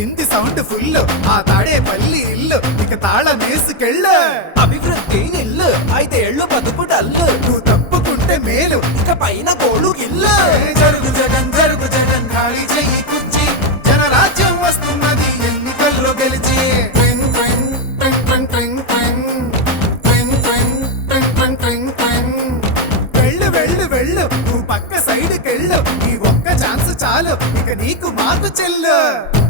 కింది sound full. ఆ తాడే పల్లి ఇల్లు. ఇక తాళ తాళమేసుకెళ్ళు అభివృద్ధి ఇల్లు అయితే ఎళ్ళు పదుపు డల్లు. నువ్వు తప్పుకుంటే మేలు. ఇక పైన కోడు ఇల్లు జరుగు జగన్ జరుగు జగన్ ఖాళీ చెయ్యి కుర్చి. జనరాజ్యం వస్తున్నది ఎన్నికల్లో గెలిచి. వెళ్ళు వెళ్ళు వెళ్ళు. నువ్వు పక్క సైడ్కెళ్ళు. ఈ ఒక్క ఛాన్స్ చాలు. ఇక నీకు మాకు చెల్లు.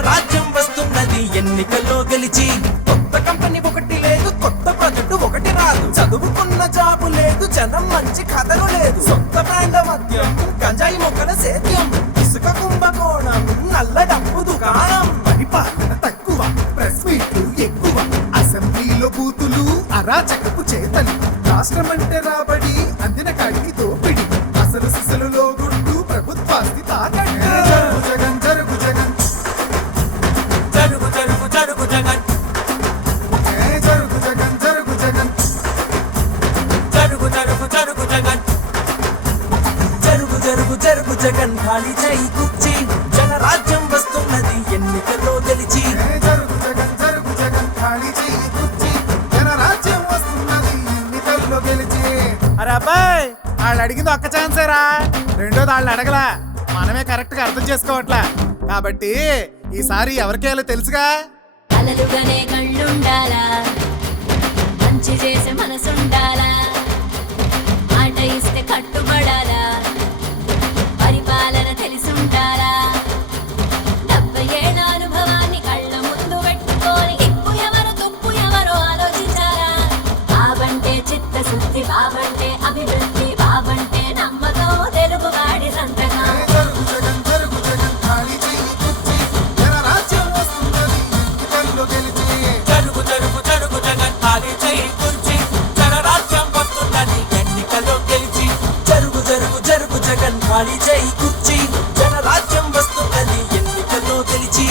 రాజ్యం వస్తున్నది ఎన్నికల్లో గెలిచి. కొత్త కంపెనీ ఒకటి లేదు కొత్త ప్రాజెక్టు ఒకటి రాదు. చదువుకున్న జాబు లేదు జనం మంచి కథలు లేదు. సొంత బ్రాండ్ మద్యం గంజాయి మొక్కల సేద్యం. ఇసుక కుంభకోణం నల్ల డబ్బు దుకాణం. పరిపాలన తక్కువ ప్రెస్ మీట్లు ఎక్కువ. అసెంబ్లీలో బూతులు అరాచకపు చేతలు. రాష్ట్రం అంటే రాబడి అందిన కాడికి దోపు జరుగు జరుగు జగన్ ఖాళీ చేయి కుర్చీ. జనరాజ్యం వస్తున్నది ఎన్నికల్లో గెలిచి. ఏ జరుగు జగన్ జరుగు జగన్ ఖాళీ కుర్చీ. జనరాజ్యం వస్తున్నది ఎన్నికల్లో గెలిచి. అరే అబ్బాయి వాళ్ళు అడిగింది ఒక్క ఛాన్సేరా రెండోది వాళ్ళు అడగలా. మనమే కరెక్ట్గా అర్థం చేసుకోవట్లా. కాబట్టి ఈసారి ఎవరికేయాలో తెలుసుగా? అలలుగానే కళ్ళుండాలా? మంచి చేసే మనసుండాలా? గెలిచి జనరాజ్యం వస్తుందని ఎన్నికల్లో తెలిచి